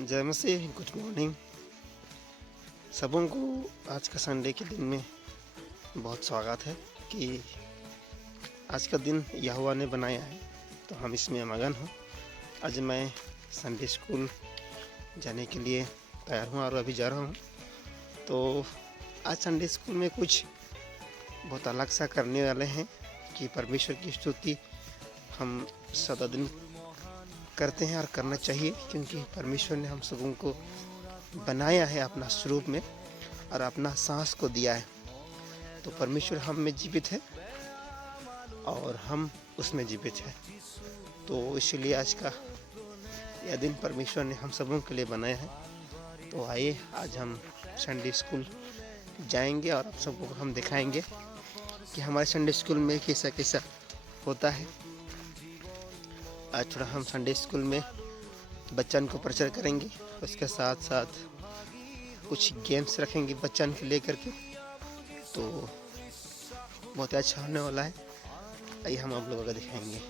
जय मसीह। Good morning सबों को। आज का संडे के दिन में बहुत स्वागत है कि आज का दिन यहोवा ने बनाया है तो हम इसमें मगन हूँ। आज मैं संडे स्कूल जाने के लिए तैयार हूँ और अभी जा रहा हूँ। तो आज संडे स्कूल में कुछ बहुत अलग सा करने वाले हैं कि परमेश्वर की स्तुति हम सदा दिन करते हैं और करना चाहिए, क्योंकि परमेश्वर ने हम सबों को बनाया है अपना स्वरूप में और अपना सांस को दिया है। तो परमेश्वर हम में जीवित है और हम उसमें जीवित है। तो इसलिए आज का यह दिन परमेश्वर ने हम सबों के लिए बनाया है। तो आइए आज हम संडे स्कूल जाएंगे और आप सबको हम दिखाएंगे कि हमारे संडे स्कूल में कैसा कैसा होता है। आज थोड़ा हम संडे स्कूल में बच्चन को परिचय करेंगे, उसके साथ साथ कुछ गेम्स रखेंगे बच्चन को लेकर के। तो बहुत अच्छा होने वाला है। आइए हम आप लोगों को दिखाएंगे।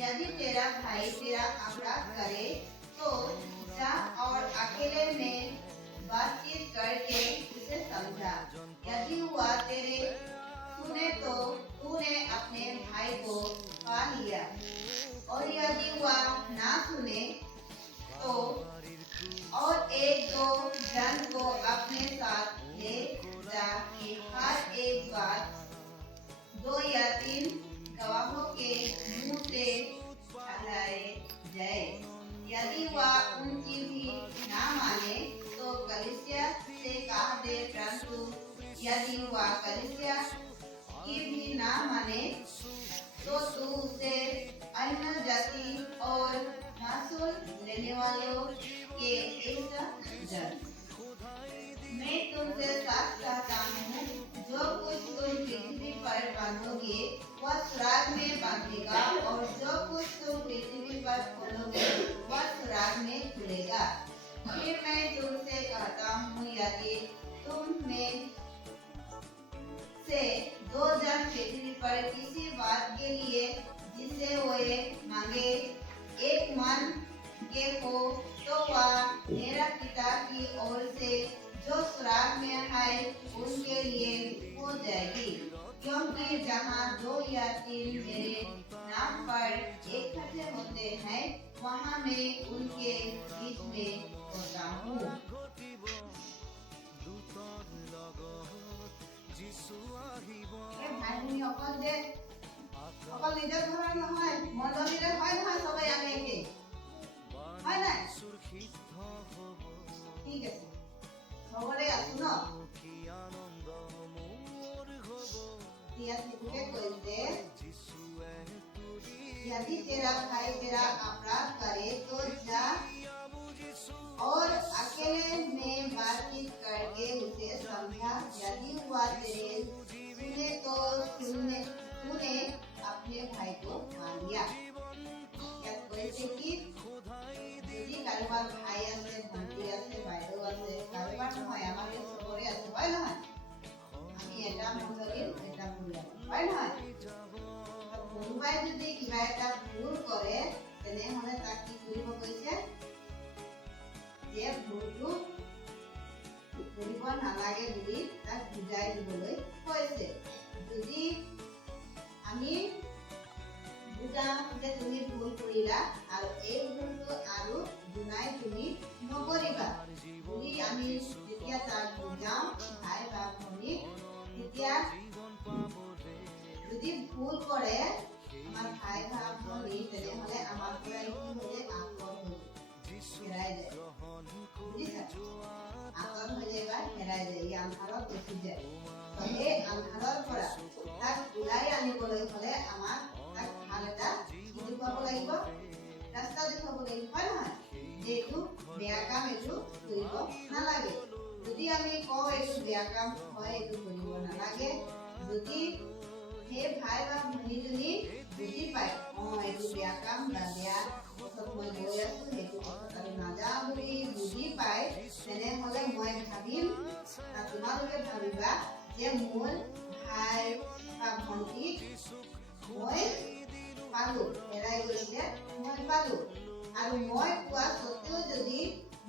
यदि तेरा भाई तेरा अपराध करे तो जा और अकेले में बातचीत करके उसे समझा। यदि वह तेरे सुने तो तूने अपने भाई को पा लिया, और यदि वह ना सुने तो और एक दो जन को अपने साथ ले जा कि हर एक बात 2 या 3 गवाहों के मुंह से ठहराए जाए। यदि वह उनकी भी ना माने तो कलीसिया से कह दे, परंतु यदि वह कलीसिया की भी ना माने तो तू उसे अन्य जाति और मासूल लेने वालों के एक जन। मैं तुमसे सच कहता हूँ, जो कुछ तुम पृथ्वी पर बांधोगे वह स्वर्ग में बांधेगा, और जो कुछ तुम पृथ्वी पर खोलोगे वह स्वर्ग में खुलेगा। फिर मैं तुमसे कहता हूँ, यदि तुम में से 2 जन पृथ्वी पर किसी बात के लिए जिसे वे मांगे एक मन के हो, तो वह मेरा पिता की ओर से जो स्वर्ग में है उनके लिए हो जाएगी। क्योंकि जहाँ 2 या 3 मेरे नाम पर इकट्ठे होते हैं, वहाँ मैं उनके बीच में होता हूँ। অকল নিজৰ ঘৰৰ নহয়, মণ্ডলীৰে হয় নহয়, সবাই আমি একেই হয় নাই? ঠিক আছে, সবৰে আছো ন? यदि तेरा भाई तेरा अपराध करे तो जा और अकेले में बातचीत करके उसे समझा। यदि वह तेरे सुने तो तूने अपने भाई को मान लिया। কৈছে কি, যদি কাৰোবাৰ ভাই আছে, ভণ্টি আছে, বাইদেউ আছে, কাৰোবাৰ নহয়, আমাৰ চবৰে আছে, হয় নহয়? আমি এটা মণ্ডলীৰ এটা পৰিয়াল, হয় নহয়? কোনোবাই যদি কিবা এটা ভুল কৰে তেনেহলে তাক কি কৰিব কৈছে? যে ভুলটো কৰিব নালাগে বুলি তাক বুজাই দিবলৈ কৈছে। যদি আমি বুজাও যে তুমি ভুল কৰিলা আৰু এই ভুলটো আৰু দুনাই তুমি নকৰিবা বুলি আমি যেতিয়া তাক বুজাও ভাই বা ভনী, তেতিয়া যদি ভুল কৰে আমাৰ ভাই বা ভনী, তেনেহলে আমাৰ পৰা কি হৈ আঁতৰ হেৰাই যায়। বুজিছা? আঁতৰ হৈ যায় বা হেৰাই যায়, ই আন্ধাৰত গুচি যায়। এই আন্ধাৰৰ পৰা তাক ওলাই আনিবলৈ হলে আমাক তাক ভাল এটা কি দেখুৱাব লাগিব? ৰাস্তা দেখুৱাব লাগিব, হয় নহয়? যে এইটো বেয়া কাম, এইটো কৰিব নালাগে। যদি আমি কওঁ এইটো বেয়া কাম হয়, এইটো কৰিব নালাগে, যদি সেই ভাই বা ভনীজনী বুজি পায় এইটো বেয়া কাম বা বেয়া পথত মই গৈ আছো সেইটো পথত আৰু নাযাওঁ বুলি বুজি পায় তেনেহ'লে মই ভাবিম তোমালোকে ভাবিবা যে মোৰ ভাই বা ভণ্টিক মই পালো হেৰাই গৈছে মই পালো আৰু মই কোৱা সত্ত্বেও যদি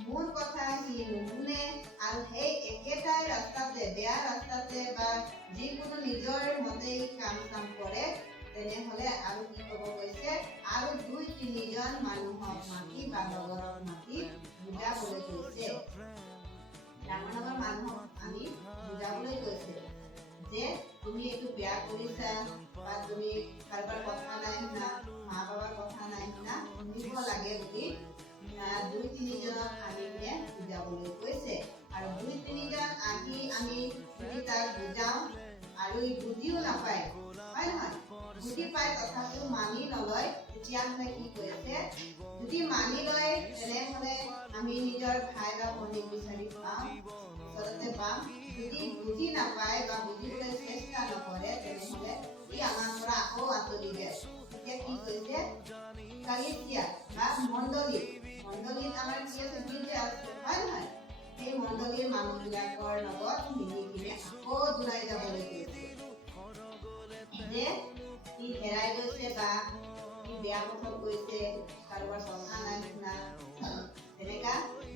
মোৰ কথা সি নুশুনে আৰু সেই একেটাই ৰাস্তাতে বেয়া ৰাস্তাতে বা যিকোনো নিজৰ মতে কাম কৰে তেনেহ'লে আৰু কি ক'ব কৈছে আৰু 2-3জন মানুহক মাতি বা লগৰক মাতি বুজাবলৈ কৈছে ডাঙৰ ডাঙৰ মানুহক আনি বুজাবলৈ কৈছে যে তুমি এইটো বেয়া কৰিছা বা তুমি কাৰোবাৰ কথা নাই শুনা মা বাবাৰ কথা নাই শুনা শুনিব লাগে বুলি 2-3জনক আনি কিনে বুজাবলৈ কৈছে আৰু 2-3জন আহি আমি যদি তাক বুজাওঁ আৰু ই বুজিও নাপায় হয় নহয় বুজি পায় তথাপিও মানি নলয় তেতিয়াহ'লে কি কৈছে যদি মানি লয় তেনেহ'লে আমি নিজৰ ভাই বা ভনীক বিচাৰি পাওঁ ওচৰতে পাম যদি বুজি নাপায় বা বুজিবলৈ চেষ্টা নকৰে তেনেহ'লে ই আমাৰ পৰা আকৌ আঁতৰি যায় এতিয়া কি কৈছে কালিচিয়া বা মণ্ডলীত আমাৰ কি আছে গীৰ্জা আছে হয় নহয় সেই মণ্ডলীৰ মানুহবিলাকৰ লগত মিলি কিনে আকৌ জোৰাই যাবলৈ কৈছে যে ই হেৰাই গৈছে বা ই বেয়া পথত গৈছে কাৰোবাৰ কথা নাই শুনা তেনেকা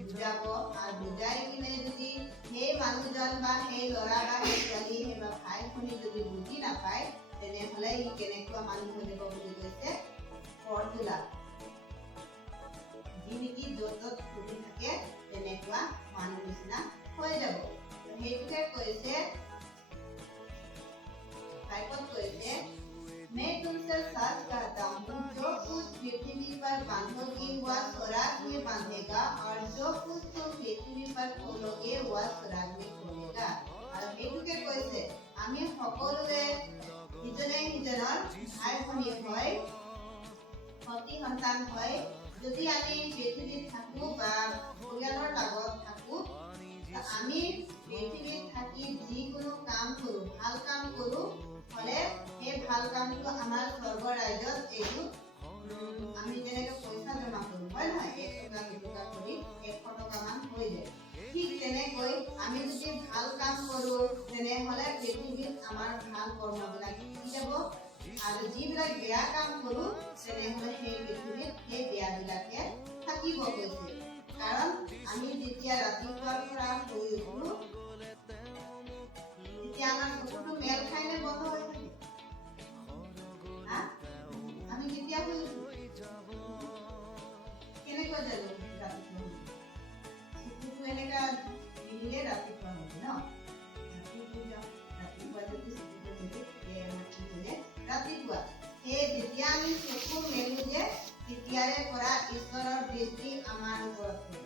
বুজাব আৰু বুজাই কিনে যদি সেই মানুহজন বা সেই ল'ৰা বা সেই ছোৱালী বা ভাই ভনী যদি বুজি নাপায় তেনেহ'লে ই কেনেকুৱা মানুহ হৈ যাব বুলি কৈছে পৰতোলা যি নেকি য'ত ফুৰি থাকে তেনেকুৱা মানুহ নিচিনা হৈ যাব সেইটোকে কৈছে বাইবলত কৈছে मैं तुमसे सच कहता हूँ जो कुछ पृथ्वी पर बांधोगे वह स्वर्ग में बांधेगा और जो कुछ तुम पृथ्वी पर खोलोगे वह स्वर्ग में खोलेगा और हेतुके কৈছে আমি সকলোৱে ইজনে সিজনৰ ভাই ভনী হয় সতি সন্তান হয় যদি আমি পৃথিৱীত থাকো বা পৰিয়ালৰ লগত থাকো আমি পৃথিৱীত থাকি যিকোনো কাম কৰো ভাল কাম কৰো হলে সেই ভাল কামটো আমাৰ স্বৰ্গ ৰাজ্যত এইটো আমি যেনেকৈ পইচা জমা কৰো হয় নহয় 1 টকা 2 টকা কৰি 100 টকামান হৈ যায় ঠিক তেনেকৈ আমি যদি ভাল কাম কৰো তেনেহ'লে পৃথিৱীত আমাৰ ভাল কৰ্মবিলাক কি যাব আৰু যিবিলাক বেয়া কাম কৰো তেনেহ'লে সেই পৃথিৱীত সেই বেয়াবিলাকে থাকিব কৈছে কাৰণ আমি যেতিয়া ৰাতিপুৱাৰ পৰা শুই উঠো তেতিয়া আমাৰ চকুটো মেল খাই নে বন্ধ হৈ থাকে আমি যেতিয়া শুই উঠো কেনেকৈ জানো ৰাতিপুৱা চকুটো এনেকা মিলিলে ৰাতিপুৱা হ'ব ন ৰাতিপুৱা যদি চকুটো মেলো ৰাতিপুৱা সেই যেতিয়া আমি চকু মেলো যে তেতিয়াৰে পৰা ঈশ্বৰৰ দৃষ্টি আমাৰ ওপৰত পৰে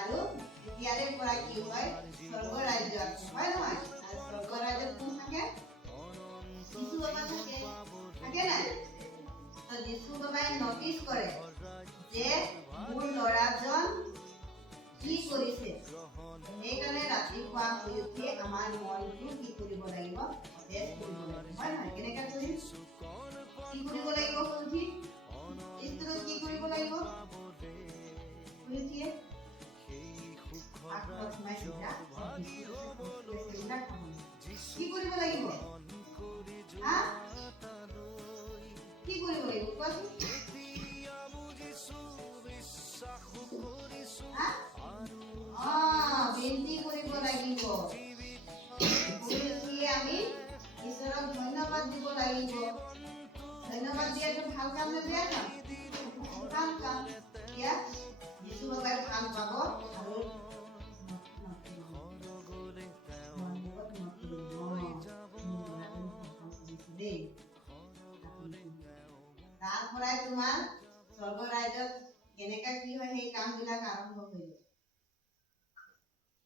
আৰু তেতিয়াৰে পৰা কি হয় স্বৰ্গ ৰাজ্য আছে হয় নহয় আৰু স্বৰ্গ ৰাজ্যত কোন থাকে যীশু বাবা থাকে নাই যীশু বাবাই নটিচ কৰে যে মোৰ ল'ৰাজন কি কৰিছে সেইকাৰণে ৰাতিপুৱা শুই উঠি আমাৰ মনটো কি কৰিব লাগিব সতেজ কৰিব লাগিব হয় নহয় কেনেকৈ কৰিম কি কৰিব লাগিব শুই উঠি ঈশ্বৰক কি কৰিব লাগিব শুই উঠিয়ে কি কৰিব লাগিব কি কৰিব লাগিব কোৱাচোন বেনতি কৰিব লাগিব আমি ঈশ্বৰক ধন্যবাদ দিব লাগিব ধন্যবাদ দিয়াটো ভাল কাম নে বেয়া কাম ভাল কাম এতিয়া যীশু বাবাই ভাল পাব আৰু তাৰ পৰাই তোমাৰ স্বৰ্গ ৰাজ্যত কেনেকা কি হয় সেই কামবিলাক আৰম্ভ হৈ যায়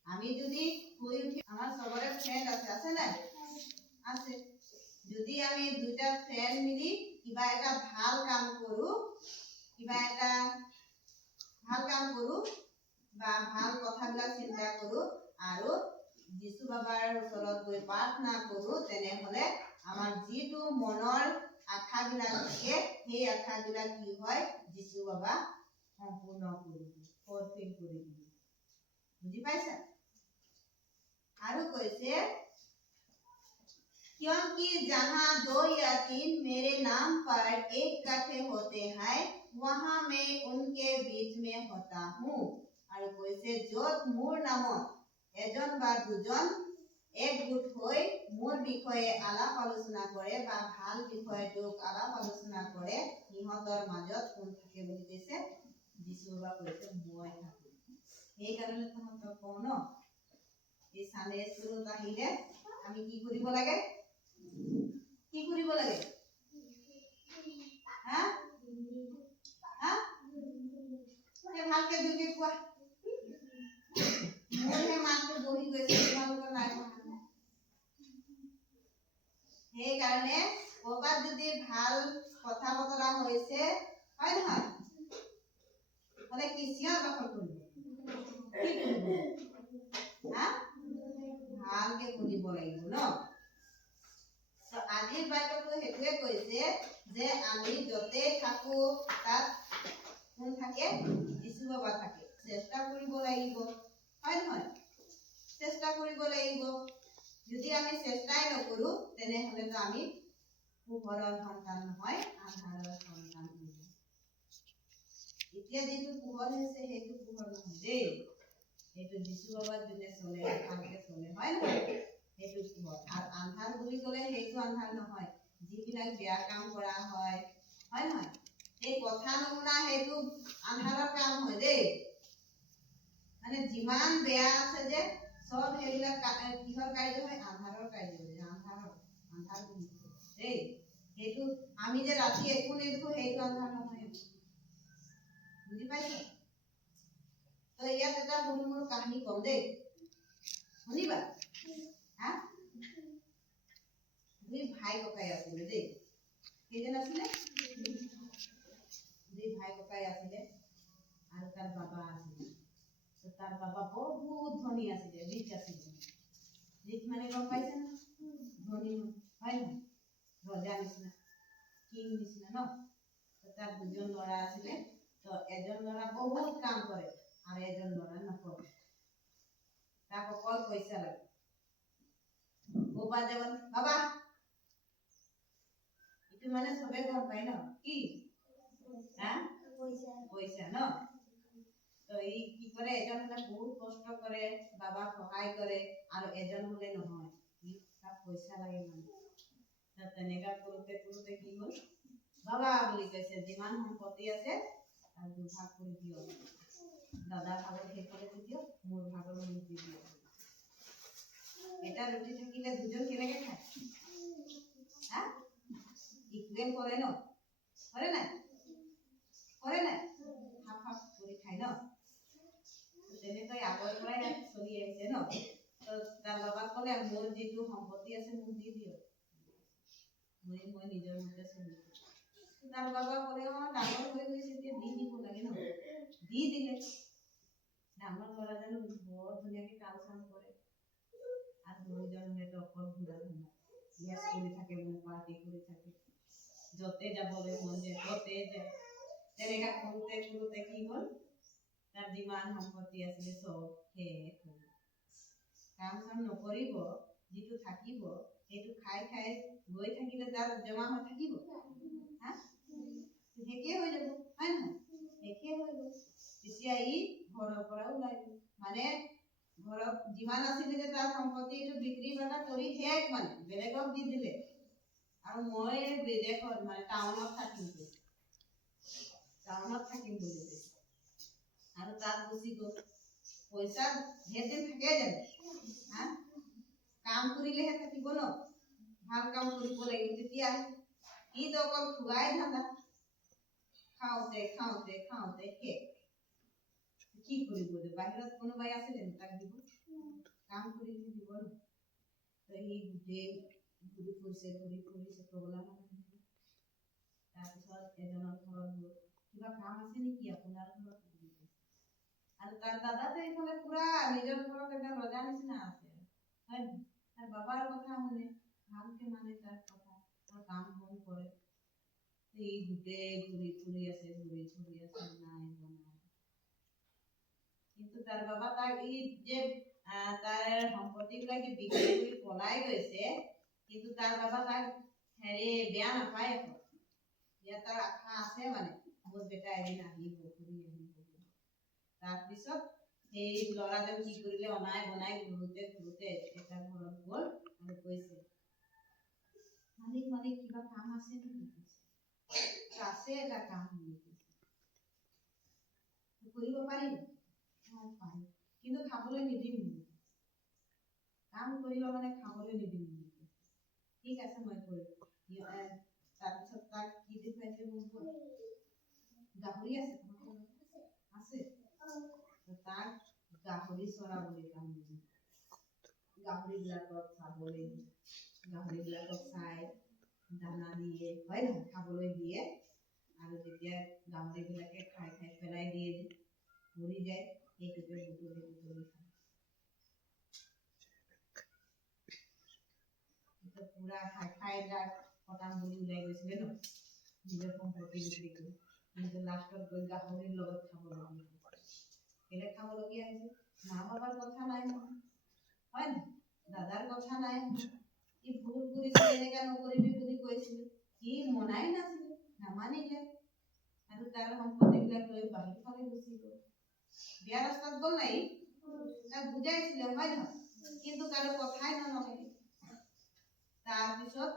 আমি যদি শুই উঠি আমাৰ চবৰে ফ্ৰেণ্ড আছে নাই আছে যদি আমি দুটা ফ্ৰেণ্ড মিলি কিবা এটা ভাল কাম কৰো বা ভাল কথাবিলাক চিন্তা কৰো আৰু যীশু বাবাৰ ওচৰত গৈ প্ৰাৰ্থনা কৰোঁ, তেনেহ'লে আমাৰ যিটো মনৰ আশাবিলাক থাকে সেই আশাবিলাক কি হয়, যীশু বাবা সম্পূৰ্ণ কৰি দিয়ে, ফুলফিল কৰি দিয়ে। বুজি পাইছা? আৰু কৈছে, क्योंकि जहाँ 2 या 3 मेरे नाम पर इकट्ठे होते हैं, वहाँ मैं उनके बीच में होता हूँ। আৰু কৈছে, য'ত মোৰ নামত এজন বা দুজন একগোট হৈ মোৰ বিষয়ে আলাপ আলোচনা কৰে বা ভাল বিষয়টোক আলাপ আলোচনা কৰে, সিহঁতৰ মাজত কোন থাকে বুলি কৈছে, যীশু বাবা কৈছে, মই থাকো। সেইকাৰণে তহঁতক কওঁ ন, এই চানডে স্কুলত আহিলে আমি কি কৰিব লাগে? কি কৰিব লাগে? হা? হা? ভালকে জোৰকে কোৱা। মোৰহে মাতটো বহি গৈছে, তোমালোকৰ নাই বহা। সেইকাৰণে ক'ৰবাত যদি ভাল কথা বতৰা হৈছে, হয় নহয়, হ'লে কি চিঞৰ বাখৰ কৰিব? কি কৰিব? হা? ভালকে শুনিব লাগিব ন? আজিৰ বাক্যটো সেইটোৱে কৈছে যে আমি য'তে থাকো তাত কোন থাকে? যীশু বাবা থাকে। চেষ্টা কৰিব লাগিব, হয় নহয়? চেষ্টা কৰিব লাগিব। যদি আমি চেষ্টাই নকৰোঁ, তেনেহ'লেতো আমি পোহৰৰ সন্তান নহয়, আন্ধাৰৰ সন্তান হ'ব। এতিয়া যিটো পোহৰ হৈছে সেইটো পোহৰ নহয় দেই, সেইটো যীশু বাবাৰ যোনে চলে, ভালকে চলে, হয় নহয়? সেইটো পোহৰ। আৰু আন্ধাৰ বুলি ক'লে সেইটো আন্ধাৰ নহয়, যিবিলাক বেয়া কাম কৰা হয়, হয় নহয়? এই কথা নুশুনা সেইটো আন্ধাৰৰ কাম হয় দেই। মানে যিমান বেয়া আছে যে চব সেইবিলাক কিহৰ কাৰ্য হয়? আন্ধাৰৰ কাৰ্য হয়। আন্ধাৰ বুলি কয় দেই। সেইটো আমি যে ৰাতি একো নেদেখো সেইটো আন্ধাৰ নহয়। বুজি পাইছা? তো ইয়াত এটা সৰু সৰু কাহিনী কম দেই, শুনিবা? হা? 2 ভাই ককাই আছিলে দেই। কেইজন আছিলে? 2 ভাই ককাই আছিলে আৰু তাৰ বাবা আছিলে। তাৰ বাবা বহুত ধনী আছিলে, ৰিচ আছিলে। ৰিচ মানে গম পাইছে না? ধনী, হয় নহয়? ৰজা নিচিনা, কিং নিচিনা ন? তাৰ 2জন ল'ৰা আছিলে। তো এজন ল'ৰা বহুত কাম কৰে আৰু এজন ল'ৰা নকৰে। তাক অকল পইচা লাগে। ক'বা যাব, বাবা এইটো মানে চবে গম পায় ন? কি? হা? পইচা ন? তো ই কি কৰে, এজন হ'লে বহুত কষ্ট কৰে, বাবাক সহায় কৰে, আৰু এজন হ'লে নহয়, তাক পইচা লাগে মানে। তেনেকা কৰোঁতে কৰোঁতে কি হ'ল, বাবা বুলি কৈছে, যিমান সম্পত্তি আছে তাৰ 2 ভাগ কৰি দিয়ক। দাদাৰ ভাগৰ সেইফালে দি দিয়ক, মোৰ ভাগৰ মোক দি দিয়ক। এটা ৰুটি থাকিলে 2জন কেনেকে খায়? হা? ইকুৱেল কৰে ন? কৰে নাই? কৰে নাই? হাফ হাফ কৰি খায় ন? তেনেকৈ আগৰ পৰাই চলি আহিছে ন? তো তাৰ বাবাক ক'লে, মোৰ যিটো সম্পত্তি আছে মোক দি দিয়ক, মই নিজৰ মতে চলিম। তাৰ বাবা ক'লে, ডাঙৰ হৈ গৈছে এতিয়া দি দিব লাগে ন? দি দিলে। ডাঙৰ ল'ৰাজনো বৰ ধুনীয়াকে কাম চাম কৰে, আৰু 2জন হ'লেতো অকল ঘূৰা ধান্দা, গেছ কৰি থাকে, পাৰ্টি কৰি থাকে, য'তে যাবলৈ মন যায় ত'তে যায়। তেনেকা কৰোঁতে কৰোঁতে কি হ'ল, তাৰ যিমান সম্পত্তি আছিলে চব শেষ হ'ল। কাম চাম নকৰিব, যিটো থাকিব সেইটো খাই খাই গৈ থাকিলে তাৰ জমা হৈ থাকিব। হা? শেষে হৈ যাব, হয় নহয়? শেষে হৈ গ'ল। তেতিয়া ই ঘৰৰ পৰা ওলাই গ'ল। মানে ঘৰত যিমান আছিলে যে তাৰ সম্পত্তি এইটো বিক্ৰী বাটা কৰি শেষ, মানে বেলেগক দি দিলে। আৰু মই বিদেশত মানে টাউনত থাকিম বুলি কৈছে। আৰু তাত গুচি গ'ল। পইচা ঢেৰ দিন থাকে জানো? হা? কাম কৰিলেহে থাকিব ন? ভাল কাম কৰিব লাগিব তেতিয়া। ইটো অকল খোৱাই ধান্দা, খাওঁতে খাওঁতে খাওঁতে শেষ। কি কৰিব? বাহিৰত কোনোবাই আছে জানো তাক দিব? কাম কৰিলে দিব ন? তো সি গোটেই ঘূৰি ফুৰিছে পগলা মানুহ। তাৰপিছত এজনৰ ঘৰত গ'ল, কিবা কাম আছে নেকি আপোনাৰ ঘৰত? আৰু তাৰ দাদাটো এইফালে পুৰা নিজৰ ঘৰত একদম ৰজা নিচিনা আছে। হয় নহয়? তাৰ বাবাৰ কথা শুনে, ভালকে মানে তাৰ কথা, তাৰ কাম বন কৰে। এই গোটেই ঘূৰি ফুৰি আছে, নাই বনাই। কিন্তু তাৰ বাবা তাক এই যে তাৰ সম্পত্তিবিলাক বিক্ৰী কৰি পলাই গৈছে, কিন্তু তাৰ বাবা তাক বেয়া নাপায় আকৌ। ইয়াত তাৰ আশা আছে মানে মোৰ বেটা এদিন আহিব, ঘূৰি আহিব। তাৰপিছত সেই ল'ৰাজন কি কৰিলে, অনাই বনাই ঘূৰোতে এটা ঘৰত গ'ল আৰু কৈছে, মালিক মালিক কিবা কাম আছে নেকি? আছে এটা কাম কৰিব পাৰিব? পাৰিম, কিন্তু খাবলৈ নিদিম। কাম কৰিব মানে খাবলৈ নিদিম। ঠিক আছে মই কৰিম। তাৰপিছত তাক কি দেখুৱাইছে গাহৰি আছে আছে তাক গাহৰি চৰাবলৈ কাম দিছে। গাহৰিবিলাকক চাবলৈ, গাহৰিবিলাকক চাই দানা দিয়ে, হয় নহয়, খাবলৈ দিয়ে। আৰু যেতিয়া গাহৰিবিলাকে খাই খাই পেলাই দিয়ে, মৰি যায়, সেইটোকে বুটলি খায়। পুৰা খাই পতান বুলি ওলাই গৈছিলে ন, নিজৰ সম্পত্তি বিক্ৰী কৰি, কিন্তু লাষ্টত গৈ গাহৰিৰ লগত খাবলগীয়া হৈছে। কেলে খাবলগীয়া হৈছে? মা বাবাৰ কথা নাই নহয়, হয় নহয়, দাদাৰ কথা নাই নহয়। ই ভুল কৰিছিল, এনেকা নকৰিবি বুলি কৈছিল, সি মনাই নাছিল, নামানিলে। আৰু তাৰ সম্পত্তিবিলাক লৈ বাহিৰ ফালে গুচি গ'ল। বিয়া ৰাস্তাত গ'ল নাই, তাক বুজাইছিলে, হয় নহয়, কিন্তু কাৰো কথাই নললে। তাৰপিছত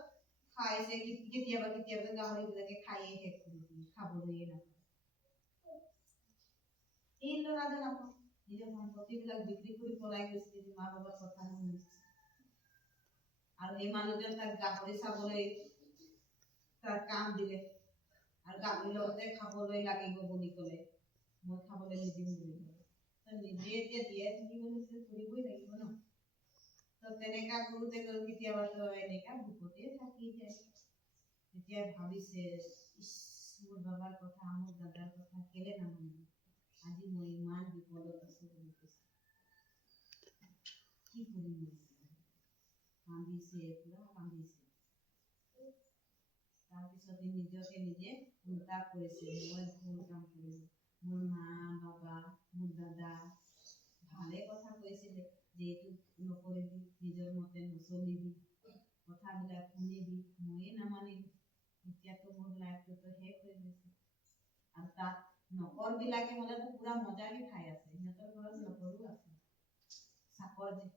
খাইছে, কেতিয়াবা গাহৰিবিলাকে খায়েই শেষ কৰি দিয়ে, খাবলৈয়ে নাপায়। এই ল'ৰাজন আকৌ নিজৰ সম্পত্তিবিলাক বিক্ৰী কৰি পলাই গৈছিল, মা বাবাৰ কথা নুশুনিছিল। আৰু এই মানুহজন তাক গাহৰি চাবলৈ তাৰ কাম দিলে, আৰু গাহৰিৰ লগতে খাবলৈ লাগিব বুলি ক'লে, মই খাবলৈ নিদিম বুলি ক'লে। নিজে এতিয়া জীয়াই থাকিবলৈ কৰিবই লাগিব ন। তেনেকা কৰোঁতে কেতিয়াবা এনেকা ভোকতে থাকি যায়। তেতিয়া ভাবিছে, মোৰ বাবাৰ কথা, মোৰ দাদাৰ কথা কেলে নামানিম, আজি মই ইমান বিপদত আছো বুলি কৈছে। কি কৰিম? কান্দিছে, পুৰা কান্দিছে। তাৰপিছত নিজকে নিজে উল্টা কৰিছে, মই ভুল কাম কৰিলো। মোৰ মা বাবা, মোৰ দাদা ভালে কথা কৈছিলে যে এইটো নকৰিবি, নিজৰ মতে নচলিবি, কথাবিলাক শুনিবি, ময়ে নামানিলো। এতিয়াতো মোৰ লাইফটোতো শেষ হৈ গৈছে। আৰু তাত নকৰবিলাকে হ'লেতো পুৰা মজাকে খাই আছে, সিহঁতৰ ঘৰত নকৰো আছে। চাকৰ যে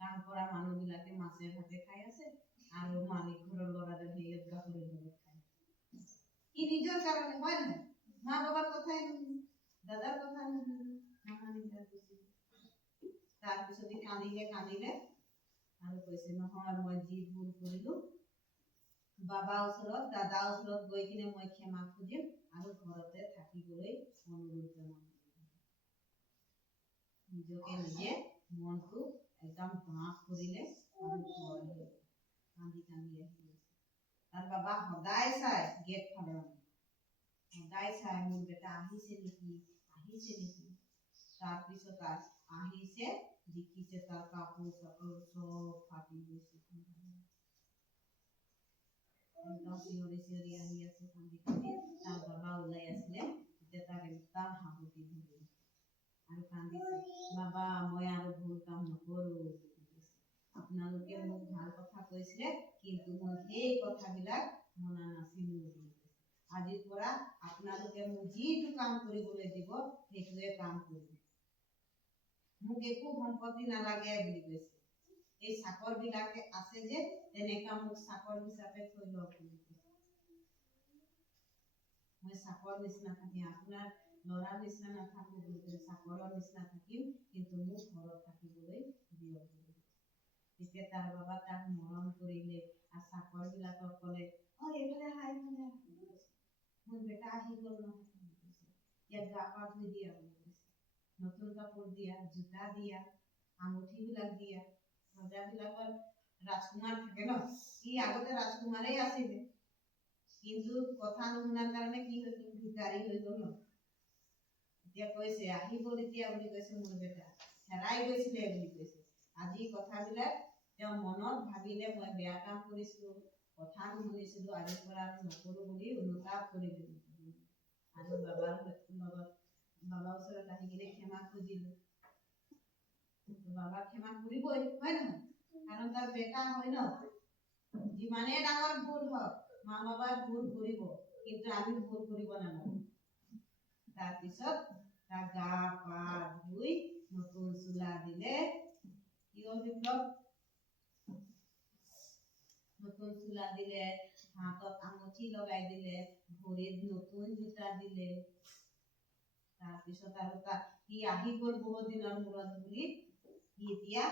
কাম কৰা মানুহবিলাকে মাছে ভাতে খাই আছে, আৰু মালিক ঘৰৰ ল'ৰাজন হেৰিয়ত গাহৰিৰ লগত খায়। ই নিজৰ কাৰণে, হয় নহয়, মা বাবাৰ কথাই নুশুনে, দাদাৰ কথা নুশুনে, নামানিলে গুচি। তাৰপিছত কান্দিলে আৰু কৈছে, নহয় মই যি ভুল কৰিলো, বাবাৰ ওচৰত, দাদাৰ ওচৰত গৈ কিনে মই ক্ষমা খুজিম আৰু ঘৰতে থাকিবলৈ অনুৰোধ জনাম। নিজকে নিজে মনটো একদম ভাঁজ কৰিলে আৰু ঘৰ আহিলে, কান্দি আহিলে। তাৰ বাবা সদায় চাই গেট ফালে, সদায় চাই মোৰ বেটা আহিছে নেকি। তাৰপিছত আহিছে, দেখিছে তাৰ কাপোৰ চাপোৰ চব ফাটি গৈছে, একদম চিঞৰি আহি আছে, কান্দি। তাৰ বাবা ওলাই আছিলে, তেতিয়া তাক একদম হাঁহুতি ধৰিলে আৰু কান্দিছে, বাবা মই আৰু ভুল কাম নকৰো। আপোনালোকে মোক ভাল কথা কৈছিলে, কিন্তু মই সেই কথাবিলাক মনা নাছিলো। আজিৰ পৰা আপোনালোকে মোক যিটো কাম কৰিবলৈ দিব, সেইটোৱে কাম কৰিব। মোক একো সম্পত্তি নালাগে বুলি কৈছে। এই চাকৰ বিলাকে আছে যে, তেনেকা মোক চাকৰ হিচাপে থৈ লওক বুলি কৈছে। মই চাকৰ নিচিনা থাকিম, আপোনাৰ ল'ৰাৰ নিচিনা নাথাকো বুলি কৈছে, চাকৰৰ নিচিনা থাকিম, কিন্তু মোক ঘৰত থাকিবলৈ দিয়ক বুলি। তেতিয়া তাৰ বাবা তাক মৰম কৰিলে, আৰু চাকৰ বিলাকক ক'লে, এইফালে আহা, মোৰ বেটা আহি গ'ল নহয়, ইয়াক গা পা ধুই দিয়া বুলি কৈছে, নতুন কাপোৰ দিয়া, জোতা দিয়া, আঙুঠিবিলাক দিয়া। ৰজাবিলাকৰ ৰাজকুমাৰ থাকে ন, ই আগতে ৰাজকুমাৰেই আছিলে, কিন্তু কথা নুশুনাৰ কাৰণে কি হৈ গ'ল, ভিকাৰী হৈ গ'ল ন। এতিয়া কৈছে, আহি গ'ল এতিয়া বুলি কৈছে, মোৰ বেটা হেৰাই গৈছিলে বুলি কৈছে। আজি কথাবিলাক তেওঁ মনত ভাবিলে মই বেয়া কাম কৰিছিলোঁ, কথা নুশুনিছিলোঁ, আজিৰ পৰা আৰু নকৰোঁ বুলি অনুতাপ কৰিলোঁ আৰু বাবাৰ ওচৰত আহি কিনে ক্ষমা খুজিলোঁ। বাবা ক্ষমা কৰিবই, হয় নহয়? কাৰণ তাৰ বেটা হয় ন। যিমানেই ডাঙৰ ভুল হওক মা বাবাই ভুল কৰিব, কিন্তু আমি ভুল কৰিব নালাগে। তাৰপিছত তাৰ গা পা ধুই নতুন চোলা দিলে। কি হ'ল বিপ্লৱ? নতুন চোলা দিলে, হাতত আঙুঠি লগাই দিলে, ভৰিত নতুন জোতা দিলে। তাৰপিছত আৰু সি আহি গ'ল বহুত দিনৰ মূৰত বুলি সি এতিয়া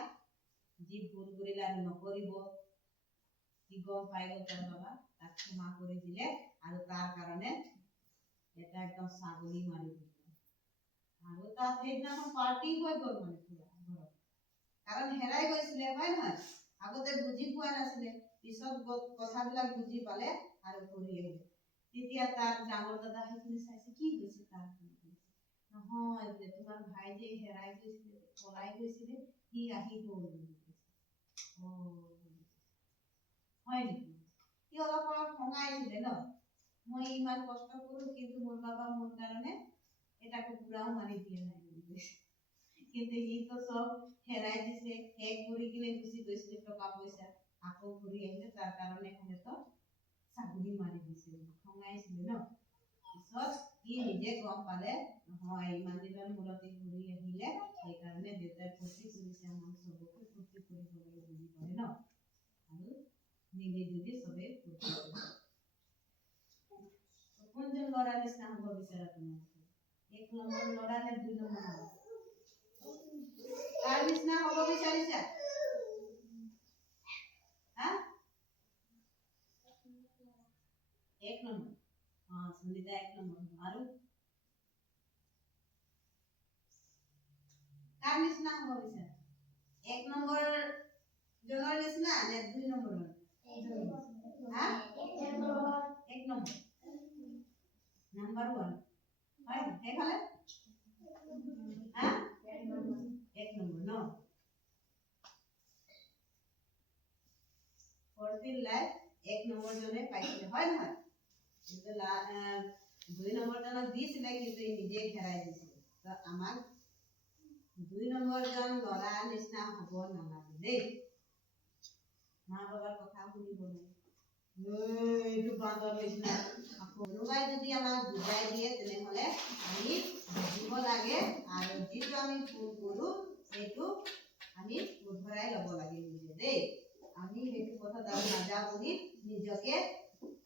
যি ভুল কৰিলে আৰু নকৰিব সি গম পাই গ'ল। তাৰ বাবা তাক ক্ষমা কৰি দিলে আৰু তাৰ কাৰণে এটা একদম ছাগলী মাৰি দিলে। আৰু তাত সেইদিনাখন পাৰ্টি হৈ গ'ল মানে পুৰা ঘৰত, কাৰণ হেৰাই গৈছিলে, হয় নহয়? আগতে বুজি পোৱা নাছিলে, পিছত কথাবিলাক বুজি পালে আৰু ঘূৰি আহিলে। তেতিয়া তাৰ ডাঙৰ দাদা সেইখিনি চাইছে, কি হৈছে তাৰ? নহয় বোলে, তোমাৰ ভাই যে হেৰাই গৈছিলে, পলাই গৈছিলে, সি আহি গ'ল। হয় নেকি? সি অলপ খঙাইছিলে ন, মই ইমান কষ্ট কৰোঁ কিন্তু মোৰ বাবা মোৰ কাৰণে এটা কুকুৰাও মাৰি দিয়া নাই বুলি কৈছে। কিন্তু সিটো চব হেৰাই দিছে, শেষ কৰি কিনে গুচি গৈছিলে টকা পইচা, আকৌ ঘূৰি আহিলে তাৰ কাৰণে তো ছাগলী মাৰি দিছে, খঙাইছিলে ন। পিছত সি নিজে গম পালে, নহয় ইমান দিনৰ মূৰতে ঘূৰি আহিলে, সেইকাৰণে দেউতাই ফূৰ্তি কৰিছে, আমাক চবকে ফূৰ্তি কৰিব লাগে বুজি পালে ন। আৰু মিলি জুলি চবেই ফূৰ্তি কৰিছে। কোনজন ল'ৰা নিচিনা হ'ব বিচাৰা তোমালোকে? 1 নম্বৰ ল'ৰা নে 2 নম্বৰ ল'ৰা? কাৰ নিচিনা হ'ব বিচাৰিছা? হা? 1 নম্বৰ। সুনিতা 1 নম্বৰ। আৰু কাৰ নিচিনা হ'ব বিচাৰা? 1 নম্বৰ জনৰ নিচিনা নে 2 নম্বৰ? 1 নম্বৰ। হা? 1 নম্বৰ। নাম্বাৰ 1 হয় সেইফালে? হা? 1 নম্বৰ ন। ফৰ্টিন লাইফ 1 নম্বৰ জনে পাইছিলে, হয় নহয়? কিন্তু 2 নম্বৰ জনক দিছিলে, কিন্তু নিজে হেৰাই দিছিলে। তো আমাক 2 নম্বৰ জন ল'ৰা নিচিনা হ'ব নালাগে দেই। মা বাবাৰ কথা শুনিব লাগে। এইটো বান্দৰ নিচিনা। কোনোবাই যদি আমাক বুজাই দিয়ে তেনেহ'লে আমি বুজিব লাগে, আৰু যিটো আমি ভুল কৰোঁ সেইটো আমি শুধৰাই ল'ব লাগে নিজে দেই। আমি সেইটো পথত আৰু নাযাওঁ বুলি নিজকে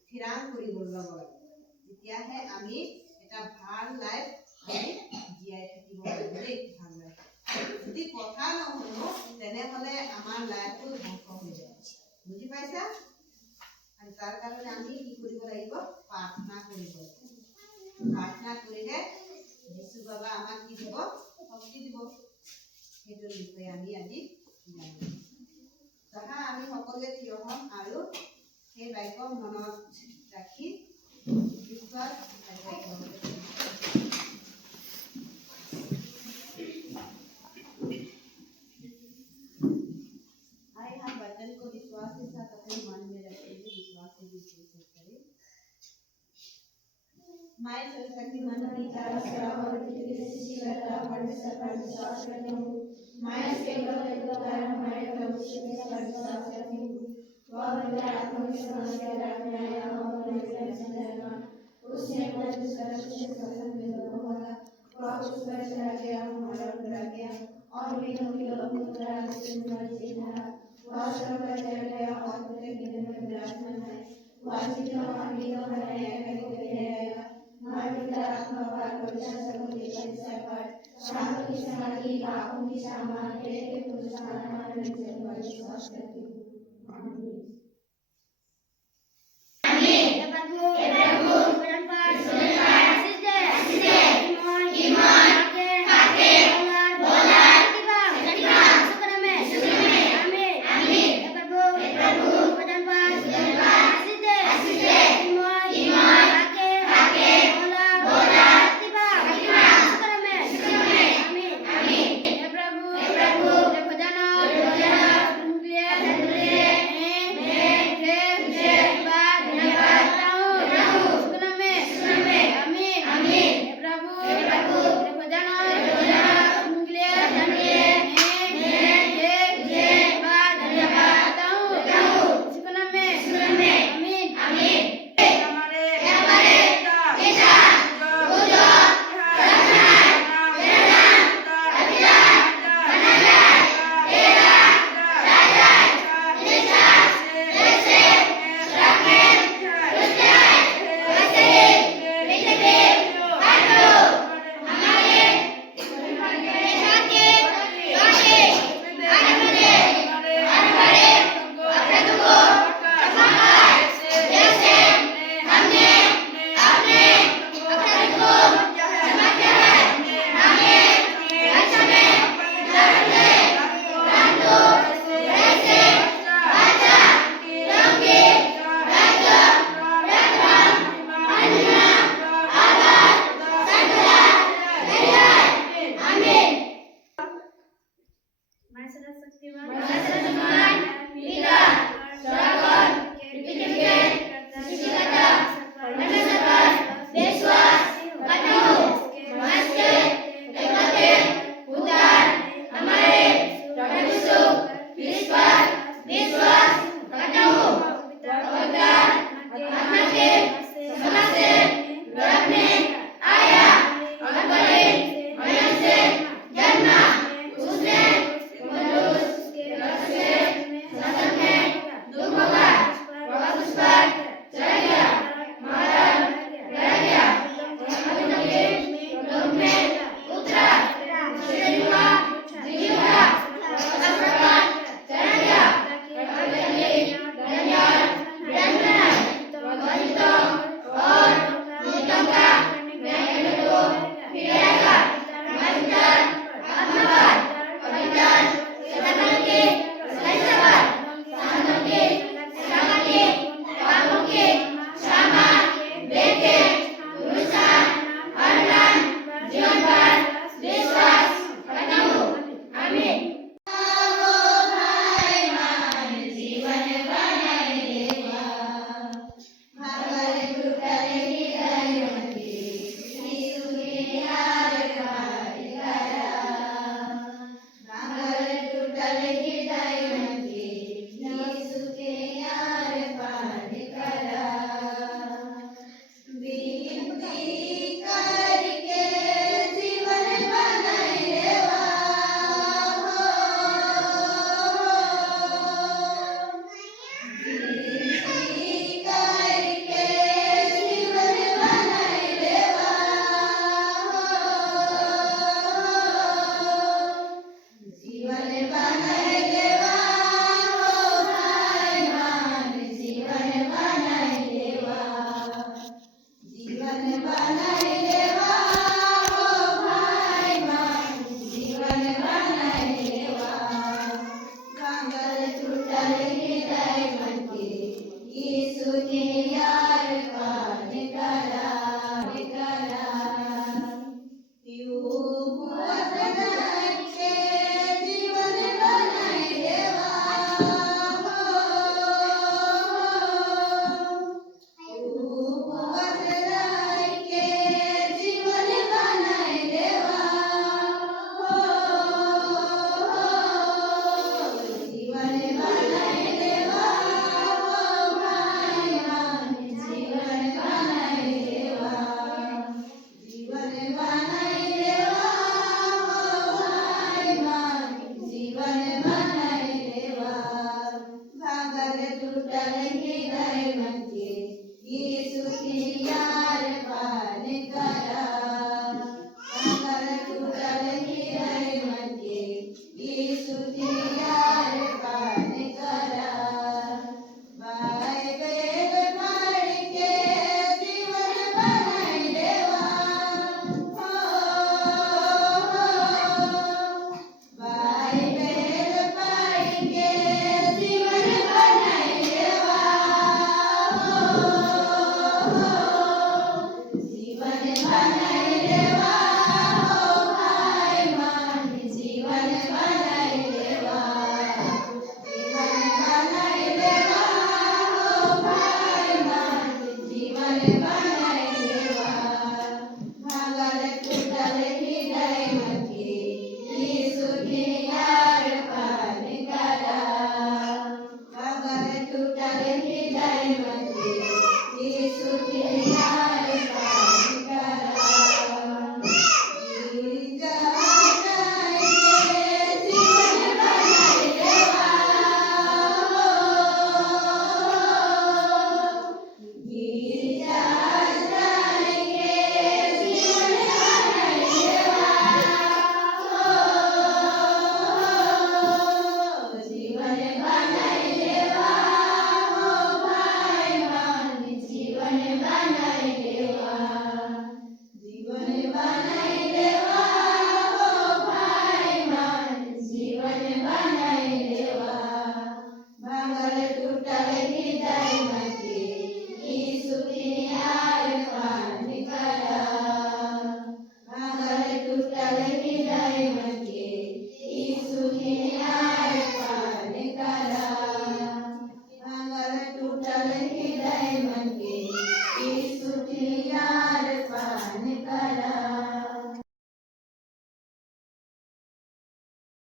থিৰাং কৰিব ল'ব লাগে। তেতিয়াহে আমি এটা ভাল লাইফ আমি জীয়াই থাকিব পাৰিম দেই। ভাল লাইফ যদি কথা নুশুনো তেনেহ'লে আমাৰ লাইফটো ধ্বংস হৈ যায়। বুজি পাইছা? আৰু তাৰ কাৰণে আমি কি কৰিব লাগিব? প্ৰাৰ্থনা কৰিব লাগিব। প্ৰাৰ্থনা কৰিলে যীশু বাবা আমাক কি দিব? শক্তি দিব। সেইটোৰ বিষয়ে আমি আজি জানিম। তথা আমি সকলোৱে থিয় হ'ম আৰু সেই বাক্য মনত ৰাখি বিশ্বাস I have वचन को विश्वास के साथ अपने मन में रखेंगे, विश्वास से विश्वास करें। मैं सर्वशक्ति मन पिता और परमेश्वर पर विश्वास करती हूँ। मैं इसके द्वारा हमारे प्रभु यीशु मसीह पर विश्वास करती हूँ। वह मेरा आत्मविश्वास के रखने आया और मेरा संदेशवा उसने मुझे सर्वश्रेष्ठ शासन में होगा। वह उस पर चला गया, हमारा उतरा गया और वीरों की लोग उतरा जिससे मर्जी था। वह सब पर चढ़ गया और प्रत्येक दिन में विराजमान है। वह जितना अमीरों बनाया को रहेगा। हमारे पिता आत्मा पर पवित्र समुद्र परिसर पर शांति की समाधि पापों की क्षमा के पुरुषार्थमान में विश्वास करती हूँ।